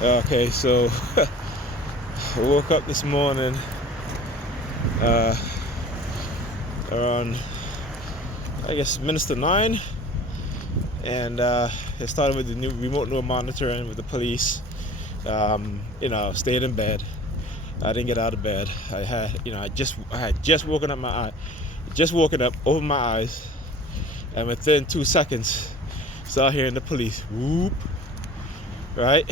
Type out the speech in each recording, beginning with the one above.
Okay, so I woke up this morning around, I guess, minutes to 9, and it started with the new remote monitoring with the police. Stayed in bed. I didn't get out of bed. I had just woken up opened my eyes, and within 2 seconds, started hearing the police whoop. Right.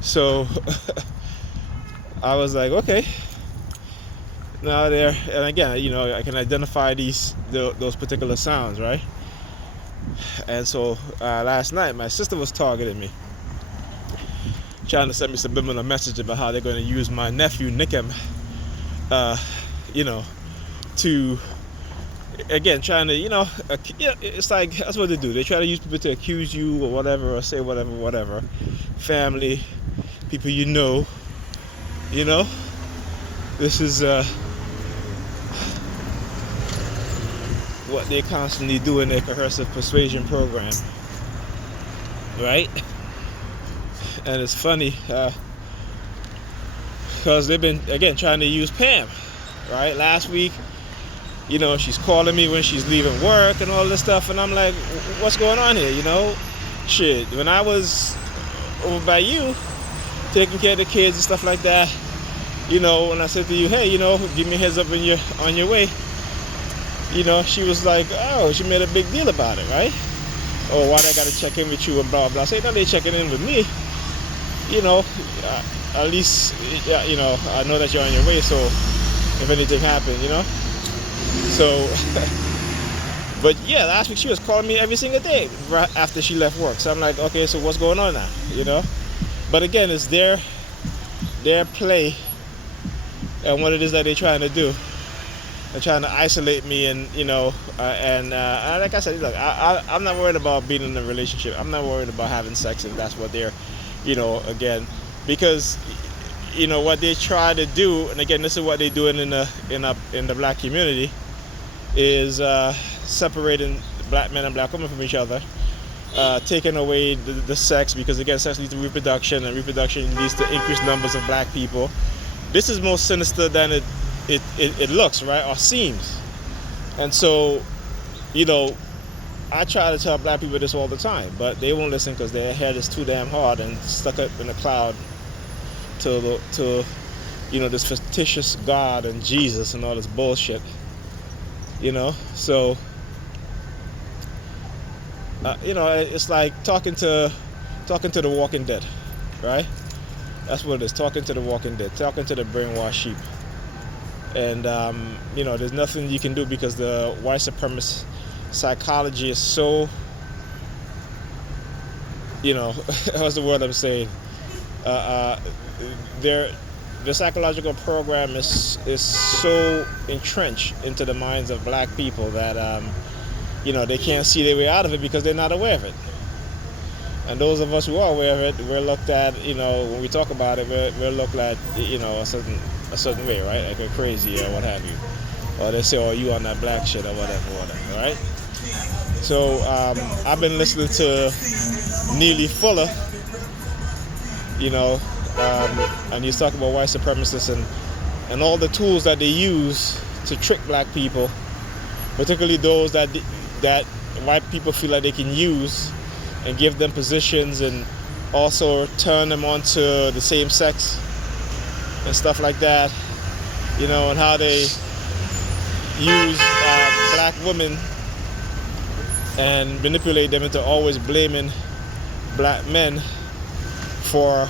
So I was like, okay. Now there, and again, I can identify those particular sounds, right? And so last night, my sister was targeting me, trying to send me subliminal message about how they're going to use my nephew Nikem, to, again, trying to, it's like that's what they do. They try to use people to accuse you or whatever, or say whatever. Family, people This is what they constantly do in their Coercive Persuasion Program, right? And it's funny because they've been, again, trying to use Pam, right? Last week, she's calling me when she's leaving work and all this stuff, and I'm like, what's going on here, Shit, when I was over by you, taking care of the kids and stuff like that, when I said to you, hey, give me a heads up when you're on your way, she was like, oh, she made a big deal about it, right? Oh, why I gotta check in with you and blah, blah. I say, no, they checking in with me. At least, I know that you're on your way, so if anything happened, So, but yeah, last week she was calling me every single day right after she left work. So I'm like, okay, so what's going on now, But again, it's their play and what it is that they're trying to do. They're trying to isolate me, and like I said, look, I'm not worried about being in a relationship. I'm not worried about having sex, and that's what they're, again, because what they try to do, and again, this is what they're doing in the black community, is separating black men and black women from each other, taking away the sex, because again, sex leads to reproduction, and reproduction leads to increased numbers of black people. This is more sinister than it looks, right, or seems. And so, I try to tell black people this all the time, but they won't listen because their head is too damn hard and stuck up in a cloud to this fictitious God and Jesus and all this bullshit. So it's like talking to the Walking Dead, right? That's what it is, talking to the Walking Dead, talking to the brainwashed sheep. And there's nothing you can do because the white supremacist psychology is so, what's the word I'm saying? The psychological program is so entrenched into the minds of black people that they can't see their way out of it because they're not aware of it. And those of us who are aware of it, we're looked at, when we talk about it, we're looked at, a certain way, right? Like we're crazy or what have you. Or they say, oh, you on that black shit or whatever, right? So I've been listening to Neely Fuller, and he's talking about white supremacists and all the tools that they use to trick black people, particularly those that white people feel like they can use and give them positions and also turn them onto the same sex and stuff like that, and how they use black women and manipulate them into always blaming black men for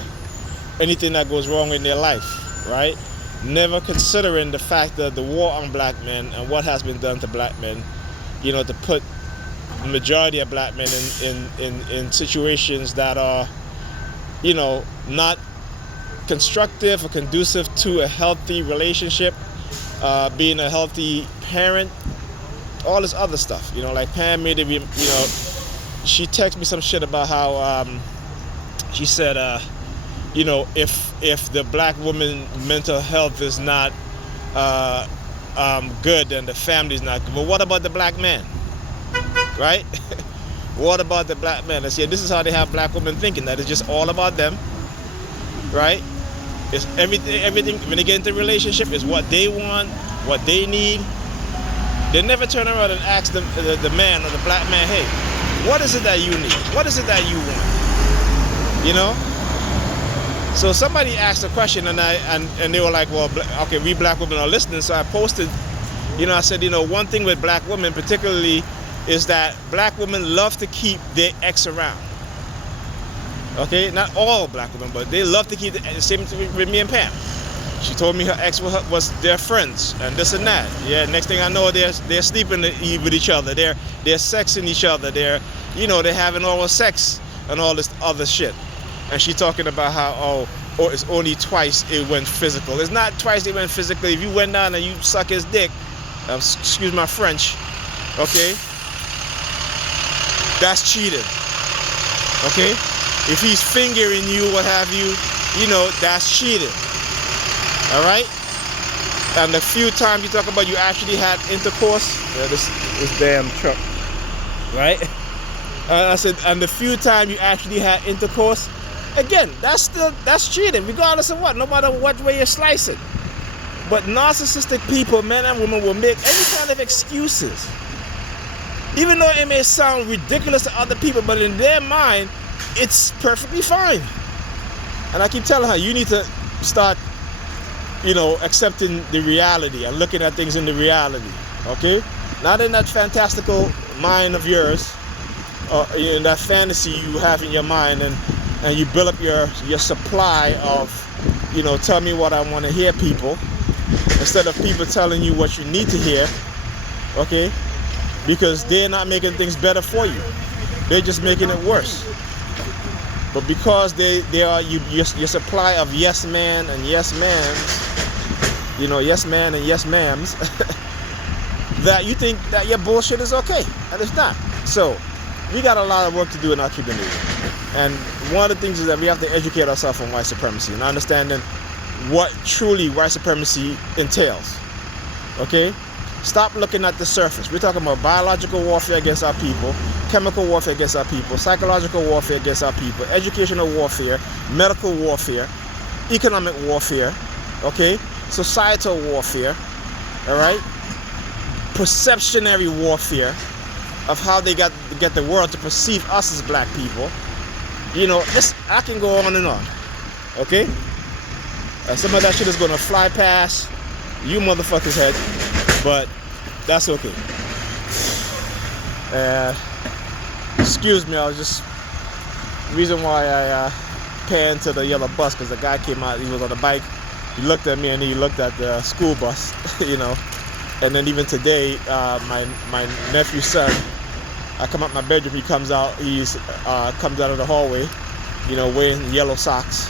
anything that goes wrong in their life, right? Never considering the fact that the war on black men and what has been done to black men, to put the majority of black men in situations that are, not constructive or conducive to a healthy relationship, being a healthy parent, all this other stuff. Like Pam made it, she texted me some shit about how she said, if the black woman mental health is not good, then the family's not good. But what about the black man? Right? What about the black man? I said, this is how they have black women thinking, that it's just all about them. right? It's everything when they get into a relationship is what they want, what they need. They never turn around and ask the man or the black man, hey, what is it that you need? What is it that you want? You know? So somebody asked a question and they were like, well, okay, we black women are listening. So I posted, I said, one thing with black women particularly is that black women love to keep their ex around. Okay, not all black women, but they love to keep the same with me and Pam. She told me her ex was their friends and this and that. Yeah, next thing I know, they're sleeping with each other. They're sexing each other. They're having oral sex and all this other shit. And she talking about how it's only twice it went physical. It's not twice it went physical. If you went down and you suck his dick, excuse my French, okay, that's cheating. Okay. If he's fingering you, what have you, that's cheating. All right? And the few times you talk about you actually had intercourse, this damn truck, right? I said, and the few times you actually had intercourse, again, that's cheating, regardless of what, no matter what way you slice it. But narcissistic people, men and women, will make any kind of excuses. Even though it may sound ridiculous to other people, but in their mind, it's perfectly fine. And I keep telling her, you need to start, accepting the reality and looking at things in the reality, okay? Not in that fantastical mind of yours, in that fantasy you have in your mind, and you build up your supply of, tell me what I want to hear people, instead of people telling you what you need to hear, okay? Because they're not making things better for you. They're just making it worse. But because they are your supply of yes man and yes ma'ams, yes man and yes ma'ams, that you think that your bullshit is okay, and it's not. So we got a lot of work to do in our community, and one of the things is that we have to educate ourselves on white supremacy and understanding what truly white supremacy entails. Okay. Stop looking at the surface. We're talking about biological warfare against our people, chemical warfare against our people, psychological warfare against our people, educational warfare, medical warfare, economic warfare, okay, societal warfare, all right, perceptionary warfare of how they get the world to perceive us as black people. I can go on and on, okay? Some of that shit is going to fly past you motherfuckers' head. But that's okay. Excuse me, I was just, reason why I panned to the yellow bus, because the guy came out, he was on a bike, he looked at me and he looked at the school bus, and then even today, my nephew's son, I come out my bedroom, he comes out, comes out of the hallway, wearing yellow socks,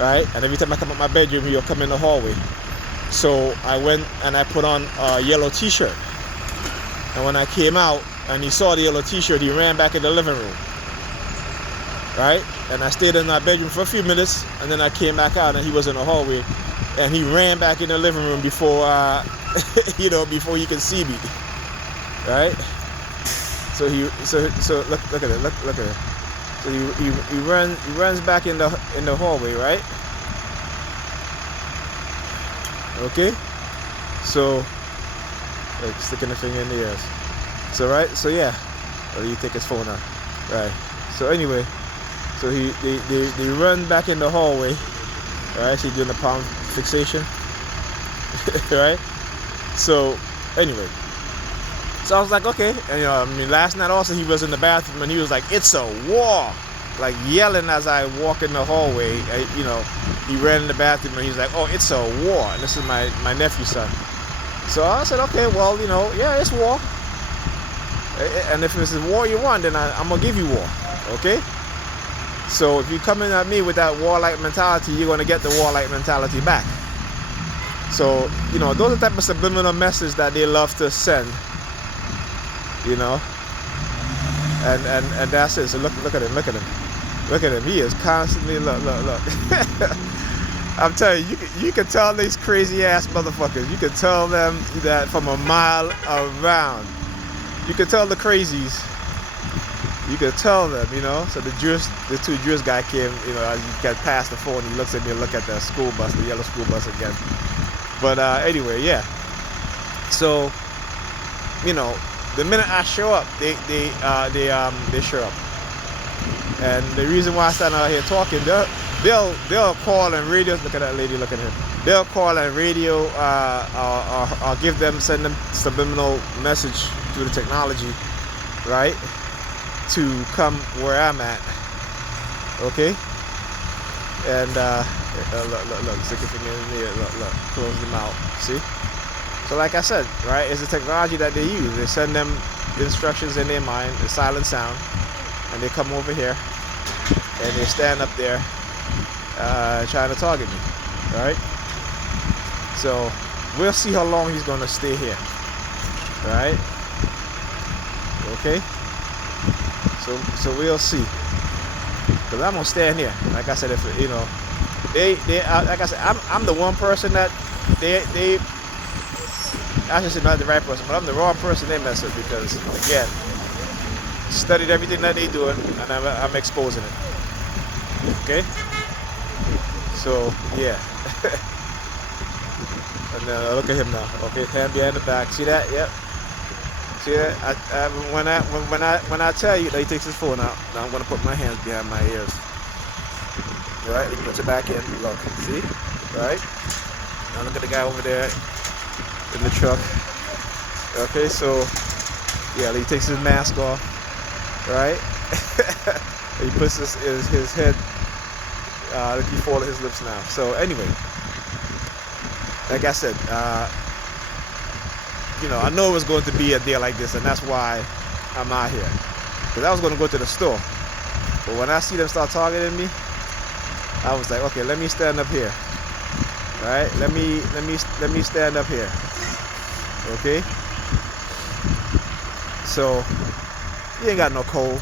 right? And every time I come out my bedroom, he'll come in the hallway. So I went and I put on a yellow t-shirt. And when I came out and he saw the yellow t-shirt, he ran back in the living room. Right? And I stayed in my bedroom for a few minutes, and then I came back out and he was in the hallway. And he ran back in the living room before, before he could see me. Right? So look at it, look at it. So he runs back in the hallway, right? Okay, so like sticking the finger in the ears. So right, so yeah, or you take his phone out, right? So anyway, so they run back in the hallway, right? So he's doing the palm fixation, right? So anyway, so I was like, okay, and last night also he was in the bathroom and he was like, it's a war. Like yelling as I walk in the hallway, he ran in the bathroom and he's like, oh, it's a war. And this is my nephew's son. So I said, okay, well, yeah, it's war. And if it's a war you want, then I'm going to give you war, okay? So if you come in at me with that warlike mentality, you're going to get the warlike mentality back. So, those are the type of subliminal messages that they love to send, And that's it. So look at him. Look at him. He is constantly look. I'm telling you, you can tell these crazy ass motherfuckers. You can tell them that from a mile around. You can tell the crazies. you could tell them, you know. So the two Jewish guy came, you know, as you get past the phone, he looks at me and look at the school bus, the yellow school bus again. But anyway, yeah. So, you know, the minute I show up, they show up. And the reason why I stand out here talking, they'll call and radio. Look at that lady, look at him. They'll call and radio, or send them subliminal message through the technology, right? To come where I'm at, okay? And look, stick your finger in there, look, close them out, see? So like I said, right, it's the technology that they use. They send them the instructions in their mind, the silent sound, and they come over here, and they stand up there, trying to target me, right? So we'll see how long he's gonna stay here, right? Okay? So we'll see. Cause I'm gonna stand here. Like I said, if you know, they like I said, I'm the one person that they I should say not the right person, but I'm the wrong person they mess with, because again, studied everything that they doing, and I'm exposing it. Okay. So yeah. And look at him now. Okay, hand behind the back. See that? Yep. See that? When I tell you that he takes his phone out, now I'm gonna put my hands behind my ears. Right? He puts it back in. Look. See? Right? Now look at the guy over there in the truck. Okay, so yeah, he takes his mask off. Right? He puts his head. He folded his lips now. So anyway, like I said, you know, I know it was going to be a day like this, and that's why I'm out here. Because I was going to go to the store, but when I see them start targeting me, I was like, okay, let me stand up here. All right, let me stand up here. Okay. So he ain't got no cold.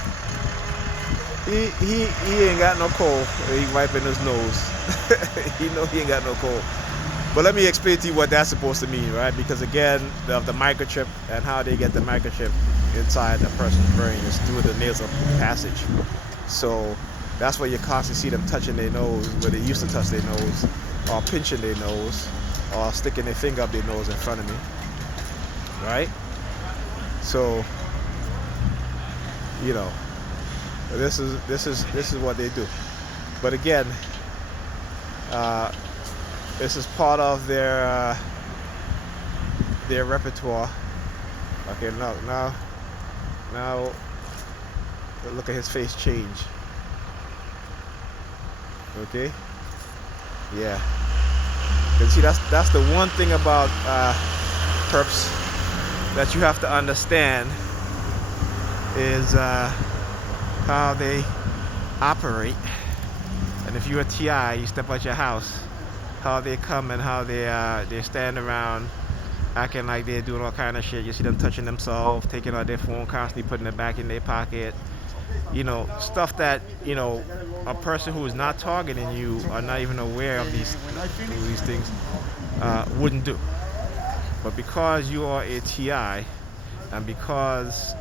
He ain't got no cold. He wiping his nose. You know he ain't got no cold. But let me explain to you what that's supposed to mean, right? Because again, the microchip and how they get the microchip inside a person's brain is through the nasal passage. So that's why you constantly see them touching their nose where they used to touch their nose, or pinching their nose, or sticking their finger up their nose in front of me, right? So, you know, this is what they do. But again, this is part of their repertoire. Okay, now look at his face change. Okay, yeah. You see, that's the one thing about perps that you have to understand is how they operate. And if you're a TI, you step out your house, how they come and how they stand around acting like they're doing all kind of shit. You see them touching themselves, taking out their phone, constantly putting it back in their pocket. You know, stuff that, you know, a person who is not targeting you or not even aware of these things wouldn't do. But because you are a TI, and because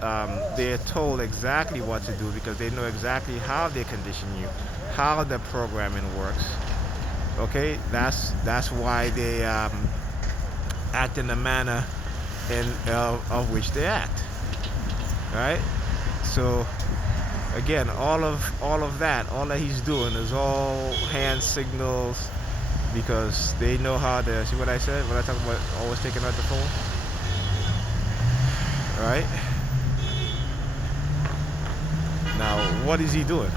they're told exactly what to do, because they know exactly how they condition you, how the programming works, okay, that's why they act in the manner of which they act, right? So again, all of that he's doing is all hand signals, because they know how to see what I said when I talk about always taking out the phone, right? Now, what is he doing?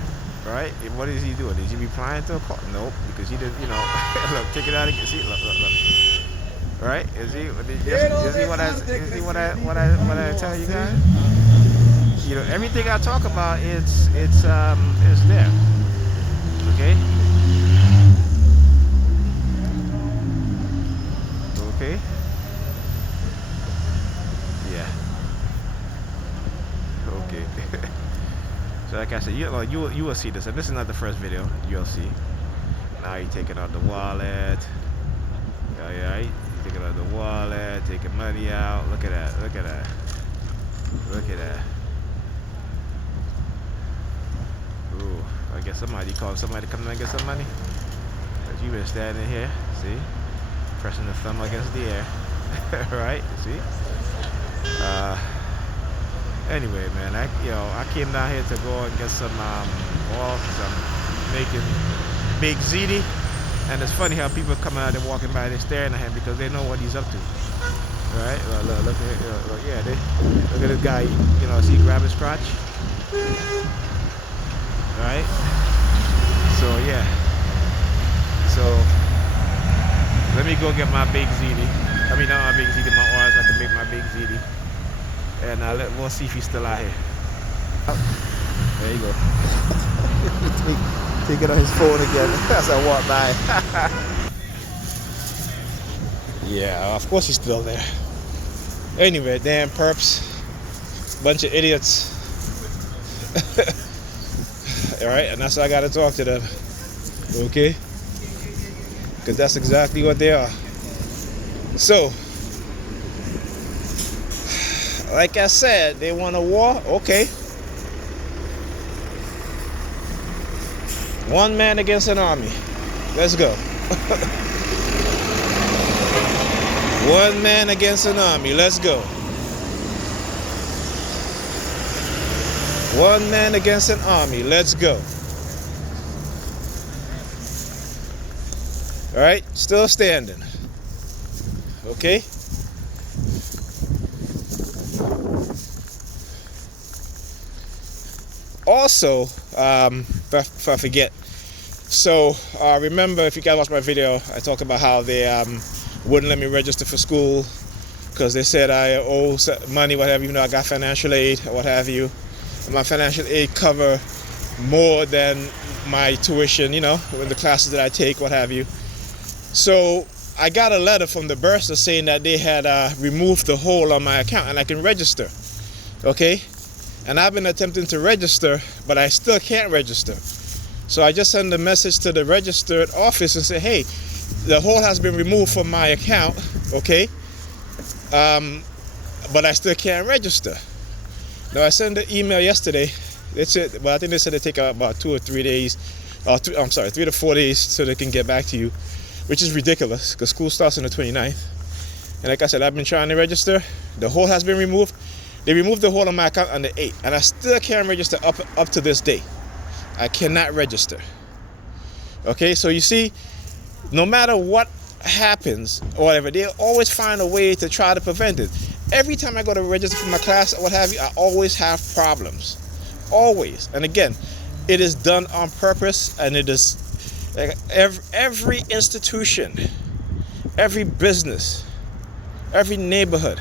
Right? What is he doing? Is he replying to a call? Nope, because he didn't, you know, look, take it out again. See, look. Right? Is he what I tell you guys? You know, everything I talk about, it's there. Okay? Okay? Yeah. Okay. So like I said, you will see this, and this is not the first video. You'll see. Now you're taking out the wallet. Yeah, you're taking out the wallet, taking money out. Look at that. Look at that. Look at that. I guess somebody called somebody to come and get some money. But you been standing here, see? Pressing the thumb against the air. Right? See? Anyway, man, I came down here to go and get some oil because I'm making big ziti. And it's funny how people come out and walking by, they're staring at him because they know what he's up to. Right? Look at yeah, look at this guy. You know, see, grab his crotch. Right? So yeah. So let me go get my big ziti. I mean, not my big ziti, my oils. I can make my big ziti. And we'll see if he's still out here. There you go. Take it on his phone again as I walk by. Yeah, of course he's still there. Anyway, damn perps. Bunch of idiots. Alright, and that's why I gotta talk to them. Okay? Because that's exactly what they are. So, like I said, they want a war? Okay. One man against an army. Let's go. One man against an army. Let's go. One man against an army. Let's go. All right, still standing. Okay. Also, if I forget, so remember, if you guys watched my video, I talked about how they wouldn't let me register for school because they said I owe money, what have you, even though I got financial aid or what have you. And my financial aid cover more than my tuition, you know, in the classes that I take, what have you. So I got a letter from the bursar saying that they had removed the hold on my account and I can register. Okay. And I've been attempting to register, but I still can't register. So I just send a message to the registered office and say, hey, the hold has been removed from my account, okay? But I still can't register. Now I sent the email yesterday. That's it. Well, I think they said they take about 2 or 3 days. 3 to 4 days so they can get back to you, which is ridiculous because school starts on the 29th. And like I said, I've been trying to register. The hold has been removed. They removed the hold on my account on the 8th, and I still can't register up to this day. I cannot register. Okay, so you see, no matter what happens or whatever, they always find a way to try to prevent it. Every time I go to register for my class or what have you, I always have problems. Always. And again, it is done on purpose, and it is every institution, every business, every neighborhood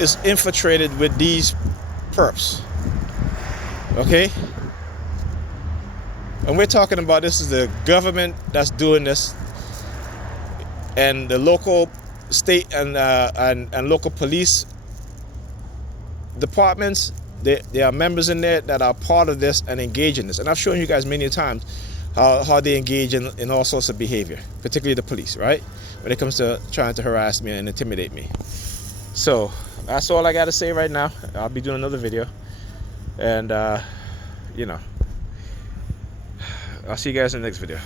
is infiltrated with these perps. Okay? And we're talking about, this is the government that's doing this, and the local, state, and local police departments. There are members in there that are part of this and engage in this. And I've shown you guys many times how they engage in all sorts of behavior, particularly the police, right? When it comes to trying to harass me and intimidate me. So that's all I got to say right now. I'll be doing another video. And, you know, I'll see you guys in the next video.